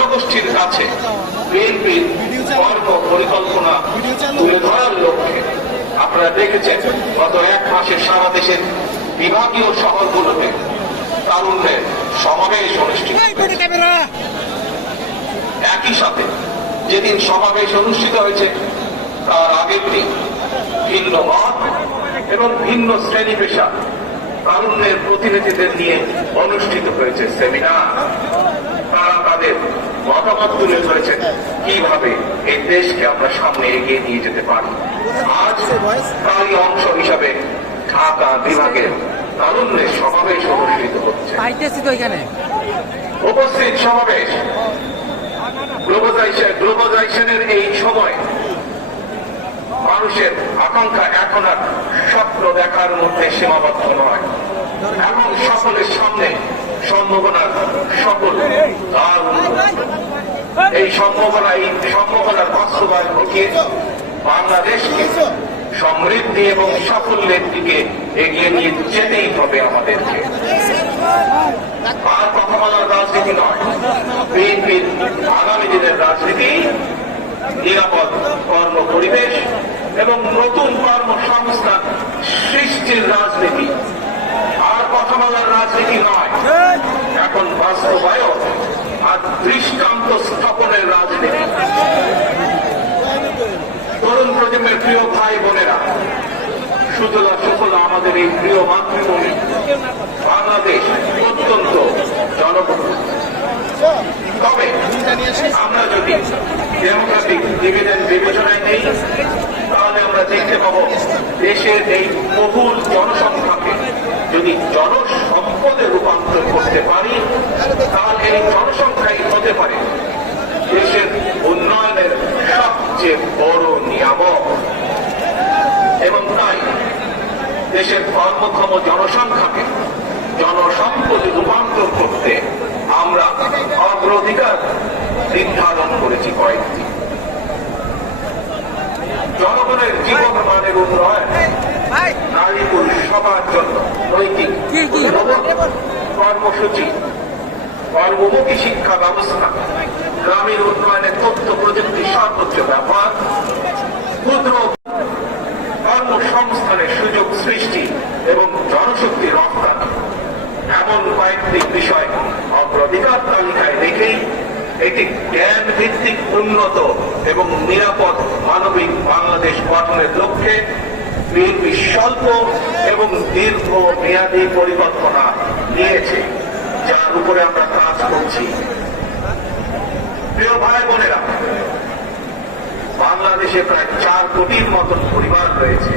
জনগোষ্ঠীর কাছে বিএনপির কর্ম পরিকল্পনা তুলে ধরার লক্ষ্যে আপনারা দেখেছেন গত এক মাসে সারা দেশের বিভাগীয় শহরগুলোতে তারুণ্যের সমাবেশ অনুষ্ঠিত একই সাথে যেদিন সমাবেশ অনুষ্ঠিত হয়েছে তার আগের দিন ভিন্ন মত এবং ভিন্ন শ্রেণি পেশা তারুণ্যের প্রতিনিধিদের নিয়ে অনুষ্ঠিত হয়েছে সেমিনার। তারা তাদের মতামত তুলে ধরেছেন। কীভাবে এই দেশকে আমরা সামনে এগিয়ে নিয়ে যেতে পারি? আজ তারই অংশ হিসাবে ঢাকা বিভাগের তারুণ্যের সমাবেশ অনুষ্ঠিত হচ্ছে। পাইতেছি তো এখানে। উপস্থিত সমাবেশ। গ্লোবালাইজেশন গ্লোবালাইজেশনের এই সময় মানুষের আকাঙ্ক্ষা এখন আর স্বপ্ন দেখার মধ্যে সীমাবদ্ধ নয়। এখন সকলের সামনে সম্ভাবনার সকল উন্মুক্ত। এই সম্ভাবনা এই সম্ভাবনার বাস্তবায়ন ঘটিয়ে বাংলাদেশকে সমৃদ্ধি এবং সাফল্যের দিকে এগিয়ে নিয়ে যেতেই হবে আমাদেরকে আর কথা বলার রাজনীতি নয় বিএনপির আগামী দিনের রাজনীতি নিরাপদ কর্ম পরিবেশ এবং নতুন কর্মসংস্থান সৃষ্টির রাজনীতি আর কথা বলার রাজনীতি নয়। এখন বাস্তবায়ন আর দৃষ্টান্ত স্থাপনের রাজনীতি। তরুণ প্রজন্মের প্রিয় ভাই বোনেরা সুজলা সুফলা আমাদের এই প্রিয় মাতৃভূমি, বাংলাদেশ অত্যন্ত জনবহুল তবে আমরা যদি ডেমোক্রেটিক ডিভিডেন্ড বিবেচনায় নেই, তাহলে আমরা দেখতে পাবো দেশের এই বহুল জনসংখ্যাকে যদি জনসম্পদে রূপান্তর করতে পারি, তাহলে এই জনসংখ্যাই হতে পারে। দেশের উন্নয়নের সবচেয়ে বড় নিয়ামক। এবং তাই দেশের কর্মক্ষম জনসংখ্যাকে জনসম্পদে রূপান্তর করতে আমরা অগ্রাধিকার নির্ধারণ করেছি কয়েকটি। জনগণের জীবন মানের উন্নয়ন নারী পুরুষ সবার জন্য। নৈতিক? কর্মসূচি কর্মমুখী শিক্ষা ব্যবস্থা গ্রামীণ উন্নয়নের তথ্য প্রযুক্তির সর্বোচ্চ ব্যবহার ক্ষুদ্র কর্মসংস্থানের সুযোগ সৃষ্টি এবং জনশক্তি রপ্তানি। এমন কয়েকটি বিষয় অগ্রাধিকার তালিকায় রেখেই একটি জ্ঞান ভিত্তিক উন্নত এবং নিরাপদ মানবিক বাংলাদেশ গঠনের লক্ষ্যে স্বল্প এবং দীর্ঘ মেয়াদী পরিকল্পনা নিয়েছে, যার উপরে আমরা কাজ করছি। প্রিয় ভাই বোনেরা, বাংলাদেশে প্রায় চার কোটির মতন পরিবার রয়েছে।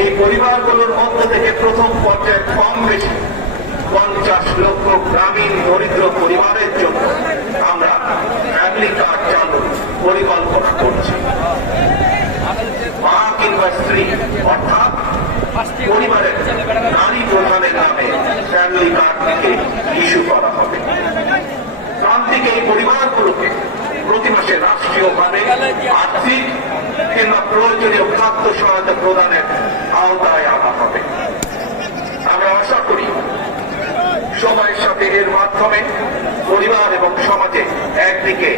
এই পরিবারগুলোর মধ্য থেকে প্রথম পর্যায়ে কম বেশি পঞ্চাশ লক্ষ গ্রামীণ দরিদ্র পরিবারের জন্য আমরা ফ্যামিলি কার্ড চালু পরিকল্পনা করছি মা কিংবা স্ত্রী অর্থাৎ পরিবারের নারী প্রধানের নামে ফ্যামিলি কার্ড থেকে ইস্যু করা হবে প্রান্তিক এই পরিবারগুলোকে প্রতি মাসে রাষ্ট্রীয়ভাবে আর্থিক কিংবা প্রয়োজনীয় খাদ্য সহায়তা প্রদানের আওতায় আনা হবে আমরা আশা করি সময়ের সাথে এর মাধ্যমে পরিবার এবং সমাজে একদিকে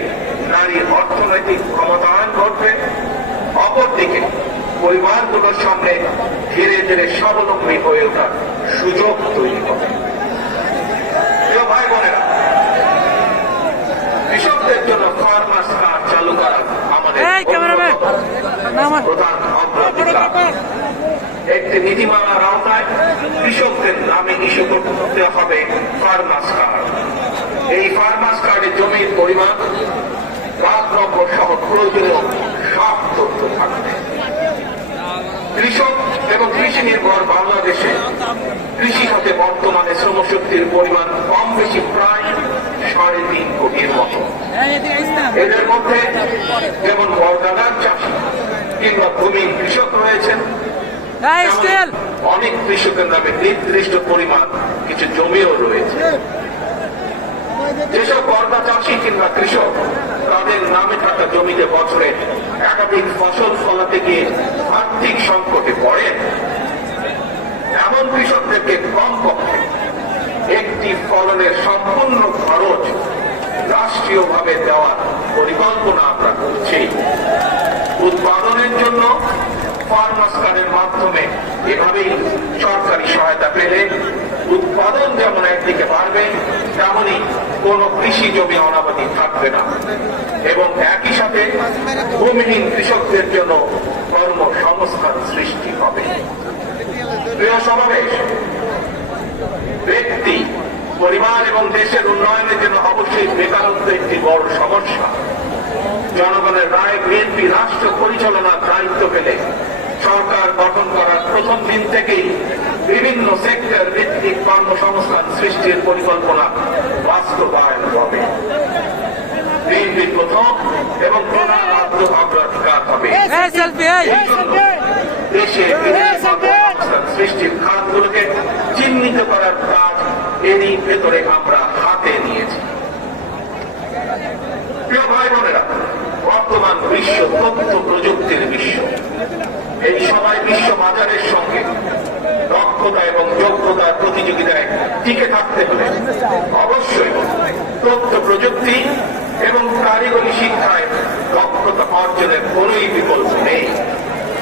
নারীর অর্থনৈতিক ক্ষমতায়ন ঘটবে অপরদিকে পরিবারগুলোর সামনে ধীরে ধীরে স্বাবলম্বী হয়ে ওঠার সুযোগ তৈরি হবে। প্রিয় ভাই বোনেরা কৃষকদের জন্য ফার্মার্স কার্ড চালু করা আমাদের প্রধান অগ্রাধিকার। একটি নীতিমালার আওতায় কৃষকদের নামে ইস্যু করতে হবে ফার্মার্স কার্ড এই ফার্মার্স কার্ডে জমির পরিমাণ, বাদ নম্বর সহ প্রয়োজনীয় সব তথ্য থাকবে। কৃষক এবং কৃষি নির্ভর বাংলাদেশে কৃষি খাতে বর্তমানে শ্রমশক্তির পরিমাণ কম বেশি প্রায় সাড়ে তিন কোটির মতো। এদের মধ্যে যেমন বর্গাদার চাষি কিংবা ভূমির কৃষক রয়েছেন অনেক কৃষকের নামে নির্দিষ্ট পরিমাণ কিছু জমিও রয়েছে। যেসব বর্গা চাষি কিংবা কৃষক, তাদের নামে থাকা জমিতে বছরে একাধিক ফসল ফলাতে গিয়ে আর্থিক সংকটে পড়েন। এমন কৃষকদেরকে কমপক্ষে একটি ফলনের সম্পূর্ণ খরচ রাষ্ট্রীয়ভাবে দেওয়ার পরিকল্পনা আমরা করছি। উৎপাদনের জন্য ফার্মাস মাধ্যমে এভাবেই সরকারি সহায়তা পেলে উৎপাদন যেমন একদিকে বাড়বে তেমনই কোন কৃষি জমি অনাবাদী থাকবে না। এবং একই সাথে ভূমিহীন কৃষকদের জন্য কর্মসংস্থান সৃষ্টি হবে। প্রিয় সমাবেশ, ব্যক্তি, পরিবার এবং দেশের উন্নয়নের জন্য অবশ্যই বেকারত্ব একটি বড় সমস্যা। জনগণের রায় বিএনপি রাষ্ট্র পরিচালনার দায়িত্ব পেলে সরকার গঠন করার প্রথম দিন থেকেই বিভিন্ন সেক্টর ভিত্তিক কর্মসংস্থান সৃষ্টির পরিকল্পনা বাস্তবায়ন হবে। বিএনপির প্রথম এবং প্রধান অগ্রাধিকার হবে। দেশে সৃষ্টির খাতগুলোকে চিহ্নিত করার কাজ এরই ভেতরে আমরা হাতে নিয়েছি। প্রিয় ভাই বোনেরা বর্তমান বিশ্ব তথ্য প্রযুক্তির বিশ্ব। এই সময় বিশ্ব বাজারের সঙ্গে দক্ষতা এবং যোগ্যতার প্রতিযোগিতায় টিকে থাকতে হলে অবশ্যই তথ্য প্রযুক্তি এবং কারিগরি শিক্ষায় দক্ষতা অর্জনের কোনই বিকল্প নেই।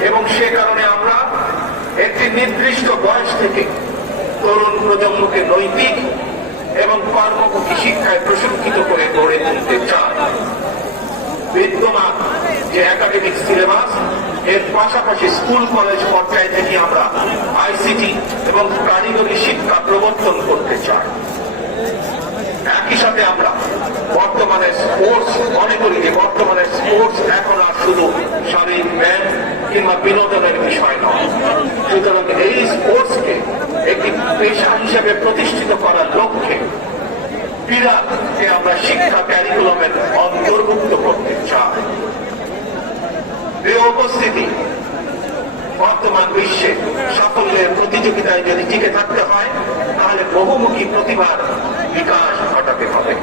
এবং সে কারণে আমরা একটি নির্দিষ্ট বয়স থেকে তরুণ প্রজন্মকে নৈতিক এবং কর্মমুখী শিক্ষায় প্রশিক্ষিত করে গড়ে তুলতে চাই বিদ্যমান যে একাডেমিক সিলেবাস এর পাশাপাশি স্কুল, কলেজ পর্যায়ে থেকে আমরা আইসিটি এবং কারিগরি শিক্ষা প্রবর্তন করতে চাই। একই সাথে আমরা বর্তমানে স্পোর্টস মনে করি যে বর্তমানে স্পোর্টস এখন আর শুধু শারীরিক ব্যায়াম কিংবা বিনোদনের বিষয় নয়। সুতরাং এই স্পোর্টসকে একটি পেশা হিসেবে প্রতিষ্ঠিত করার লক্ষ্যে ক্রীড়াকে আমরা শিক্ষা ক্যারিকুলামের অন্তর্ভুক্ত করতে চাই। এই উপস্থিতি বর্তমান বিশ্বে সাফল্যের প্রতিযোগিতায় যদি টিকে থাকতে হয়, তাহলে বহুমুখী প্রতিভার বিকাশ ঘটাতে হবে।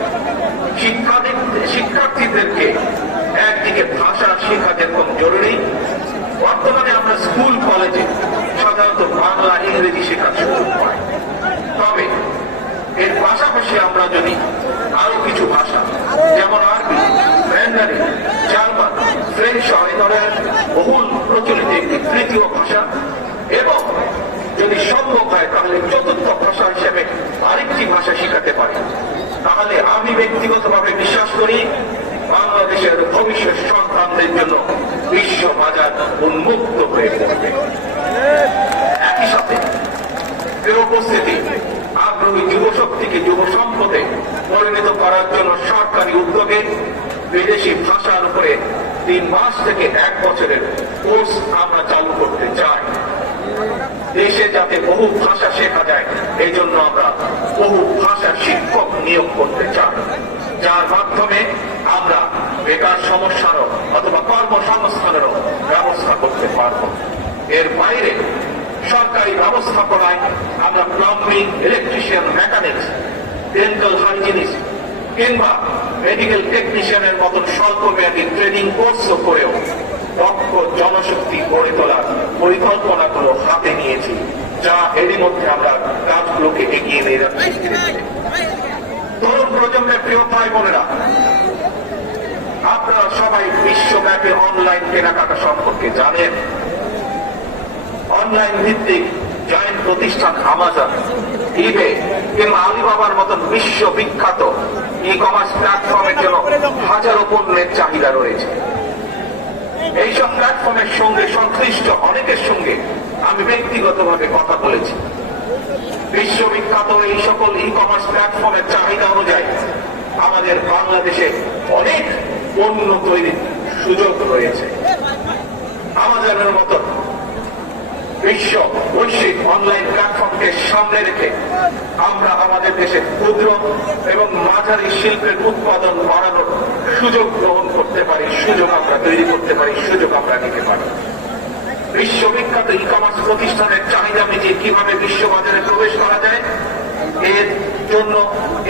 শিক্ষার্থীদেরকে একদিকে ভাষা শেখা যেরকম জরুরি, বর্তমানে আমরা স্কুল, কলেজে সাধারণত বাংলা, ইংরেজি শেখার সুযোগ পাই তবে এর পাশাপাশি আমরা যদি আরও কিছু ভাষা, যেমন আরবি ম্যান্ডারিন জার্মান ফ্রেঞ্চ সহ এ ধরনের বহুল প্রচলিত একটি তৃতীয় ভাষা এবং যদি সম্ভব হয় তাহলে চতুর্থ ভাষা হিসেবে আরেকটি ভাষা শেখাতে পারি। তাহলে আমি ব্যক্তিগতভাবে বিশ্বাস করি বাংলাদেশের ভবিষ্যৎ সন্তানদের জন্য বিশ্ব বাজার উন্মুক্ত হয়ে পড়বে। একই সাথে এর উপস্থিতি আগ্রহী যুব শক্তিকে যুব সম্পদে পরিণত করার জন্য সরকারি উদ্যোগে বিদেশি ভাষার উপরে তিন মাস থেকে এক বছরের কোর্স আমরা চালু করতে চাই। দেশে যাতে বহু ভাষা শেখা যায়, এই জন্য আমরা বহু ভাষা শিক্ষক নিয়োগ করতে চাই। যার মাধ্যমে আমরা বেকার সমস্যারও অথবা কর্মসংস্থানেরও ব্যবস্থা করতে পারব। এর বাইরে সরকারি ব্যবস্থাপনায় আমরা plumbing, electrician, mechanics dental hygienist কিংবা মেডিকেল টেকনিশিয়ানের মতন স্বল্পমেয়াদী ট্রেনিং কোর্সও করেও দক্ষ জনশক্তি গড়ে তোলার পরিকল্পনাগুলো হাতে নিয়েছি, যা এরই মধ্যে আমরা কাজগুলোকে এগিয়ে নিয়ে যাচ্ছি। তরুণ প্রজন্মের প্রিয় ভাই বোনেরা, আপনারা সবাই বিশ্বব্যাপী অনলাইন কেনাকাটা সম্পর্কে জানেন। অনলাইন ভিত্তিক জয়েন্ট প্রতিষ্ঠান আমাজন ইবে কিংবা আলিবাবার মতন বিশ্ববিখ্যাত ই কমার্স প্ল্যাটফর্মের জন্য হাজারো পণ্যের চাহিদা রয়েছে। এইসব প্ল্যাটফর্মের সঙ্গে সংশ্লিষ্ট অনেকের সঙ্গে আমি ব্যক্তিগতভাবে কথা বলেছি। বিশ্ববিখ্যাত এই সকল ই কমার্স প্ল্যাটফর্মের চাহিদা অনুযায়ী আমাদের বাংলাদেশে অনেক পণ্য তৈরির সুযোগ রয়েছে। আমাজনের মতন বিশ্ব বৈশ্বিক অনলাইন প্ল্যাটফর্মকে সামনে রেখে আমরা আমাদের দেশের ক্ষুদ্র এবং মাঝারি শিল্পের উৎপাদন বাড়ানোর সুযোগ গ্রহণ করতে পারি, সুযোগ আমরা তৈরি করতে পারি, সুযোগ আমরা নিতে পারি। বিশ্ববিখ্যাত ই কমার্স প্রতিষ্ঠানের চাহিদা মিটিয়ে কীভাবে বিশ্ববাজারে প্রবেশ করা যায়, এর জন্য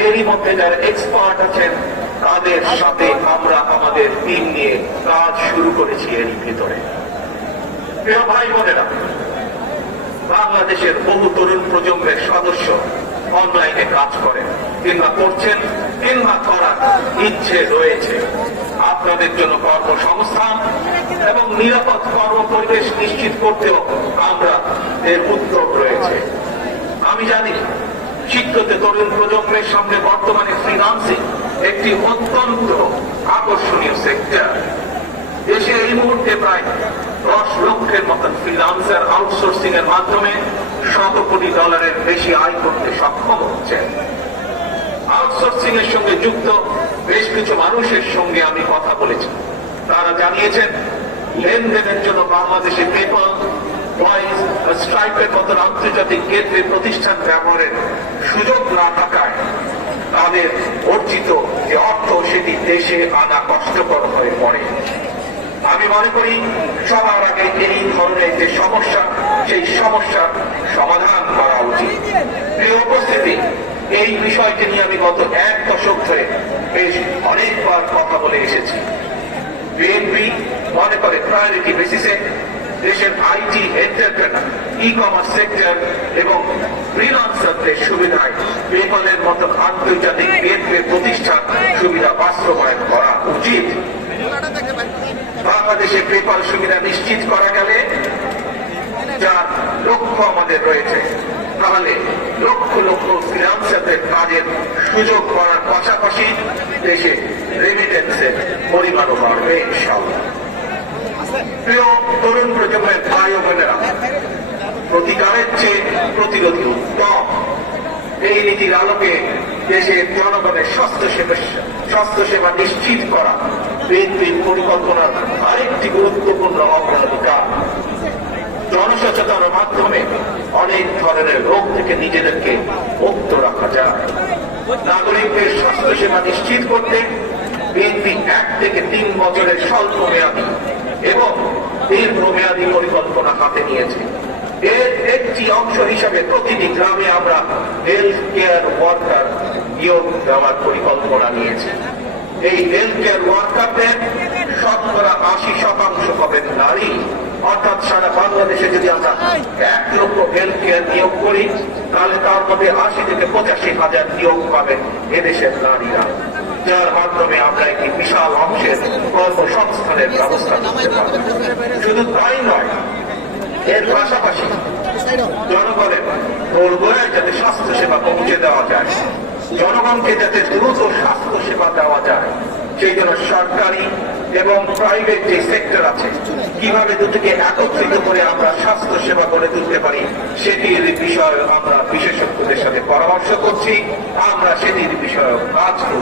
এরই মধ্যে যারা এক্সপার্ট আছেন, তাদের সাথে আমরা আমাদের টিম নিয়ে কাজ শুরু করেছি এরই ভিতরে। প্রিয় ভাই বোনেরা বাংলাদেশের বহু তরুণ প্রজন্মের সদস্য অনলাইনে কাজ করেন। কিংবা করছেন, কিংবা করার ইচ্ছে রয়েছে। আপনাদের জন্য কর্মসংস্থান এবং নিরাপদ কর্ম পরিবেশ নিশ্চিত করতেও আমরা এর উদ্যোগ রয়েছে। আমি জানি, শিক্ষিত তরুণ প্রজন্মের সামনে বর্তমানে ফিনান্সিং একটি অত্যন্ত আকর্ষণীয় সেক্টর দেশে এই মুহূর্তে প্রায় দশ লক্ষের মতন ফ্রিলান্সার আউটসোর্সিং এর মাধ্যমে শত কোটি ডলারের বেশি আয় করতে সক্ষম হচ্ছে। আউটসোর্সিং এর সঙ্গে যুক্ত বেশ কিছু মানুষের সঙ্গে আমি কথা বলেছি। তারা জানিয়েছেন, লেনদেনের জন্য বাংলাদেশে পেপাল ওয়াইজ স্ট্রাইপের মতন আন্তর্জাতিক গেটওয়ে প্রতিষ্ঠান ব্যবহারের সুযোগ না থাকায় তাদের অর্জিত যে অর্থ সেটি দেশে আনা কষ্টকর হয়ে পড়ে। আমি মনে করি, সবার আগে এই ধরনের যে সমস্যা, সেই সমস্যার সমাধান করা উচিত। প্রিয় উপস্থিতি, এই বিষয়টি নিয়ে আমি গত এক দশক ধরে বেশ অনেকবার কথা বলে এসেছি। বিএনপি মনে করে প্রায়োরিটি বেসিসে দেশের IT entrepreneur e commerce sector এবং ফ্রিলান্সারদের সুবিধায় পেপালের মতো আন্তর্জাতিক গেটওয়ে প্রতিষ্ঠান সুবিধা বাস্তবায়ন করা উচিত। বাংলাদেশে পেপাল সুবিধা নিশ্চিত করা গেলে যার লক্ষ্য আমাদের রয়েছে, তাহলে লক্ষ লক্ষ ফিনান্সারদের কাজের সুযোগ করার পাশাপাশি দেশে রেমিটেন্সের পরিমাণও বাড়বে, ইনশাআল্লাহ। প্রিয় তরুণ প্রজন্মের ভাই বোনেরা, প্রতিকারের চেয়ে প্রতিরোধী উত্তম। এই নীতির আলোকে দেশের জনগণের স্বাস্থ্য সেবা স্বাস্থ্য সেবা নিশ্চিত করা বিএনপির পরিকল্পনার আরেকটি গুরুত্বপূর্ণ অগ্রাধিকার জনসচেতনার মাধ্যমে অনেক ধরনের রোগ থেকে নিজেদেরকে মুক্ত রাখা যায়। নাগরিকদের স্বাস্থ্য সেবা নিশ্চিত করতে বিএনপি এক থেকে তিন বছরের স্বল্প মেয়াদী এবং দীর্ঘমেয়াদী পরিকল্পনা হাতে নিয়েছে। এর একটি অংশ হিসাবে প্রতিটি গ্রামে আমরা হেলথ কেয়ার ওয়ার্কার নিয়োগ দেওয়ার পরিকল্পনা নিয়েছি। এই হেলথ কেয়ার ওয়ার্কারদের শতকরা আশি শতাংশ হবেন নারী। অর্থাৎ সারা বাংলাদেশে যদি আমরা এক লক্ষ হেলথ কেয়ার নিয়োগ করি, তাহলে তার মধ্যে আশি থেকে পঁচাশি হাজার নিয়োগ পাবেন এদেশের নারীরা। যার মাধ্যমে আমরা একটি বিশাল অংশের কর্মসংস্থানের ব্যবস্থা শুধু তাই নয়, এর পাশাপাশি জনগণের দোরগোড়ায় যাতে স্বাস্থ্য সেবা পৌঁছে দেওয়া যায় জনগণকে যাতে দ্রুত স্বাস্থ্য সেবা দেওয়া যায়, সেই জন্য সরকারি এবং প্রাইভেট যে সেক্টর আছে, কীভাবে দুটিকে একত্রিত করে আমরা স্বাস্থ্য সেবা করে তুলতে পারি সেটির বিষয়ে আমরা বিশেষজ্ঞদের সাথে পরামর্শ করছি। আমরা সেটির বিষয়ে কাজ করছি।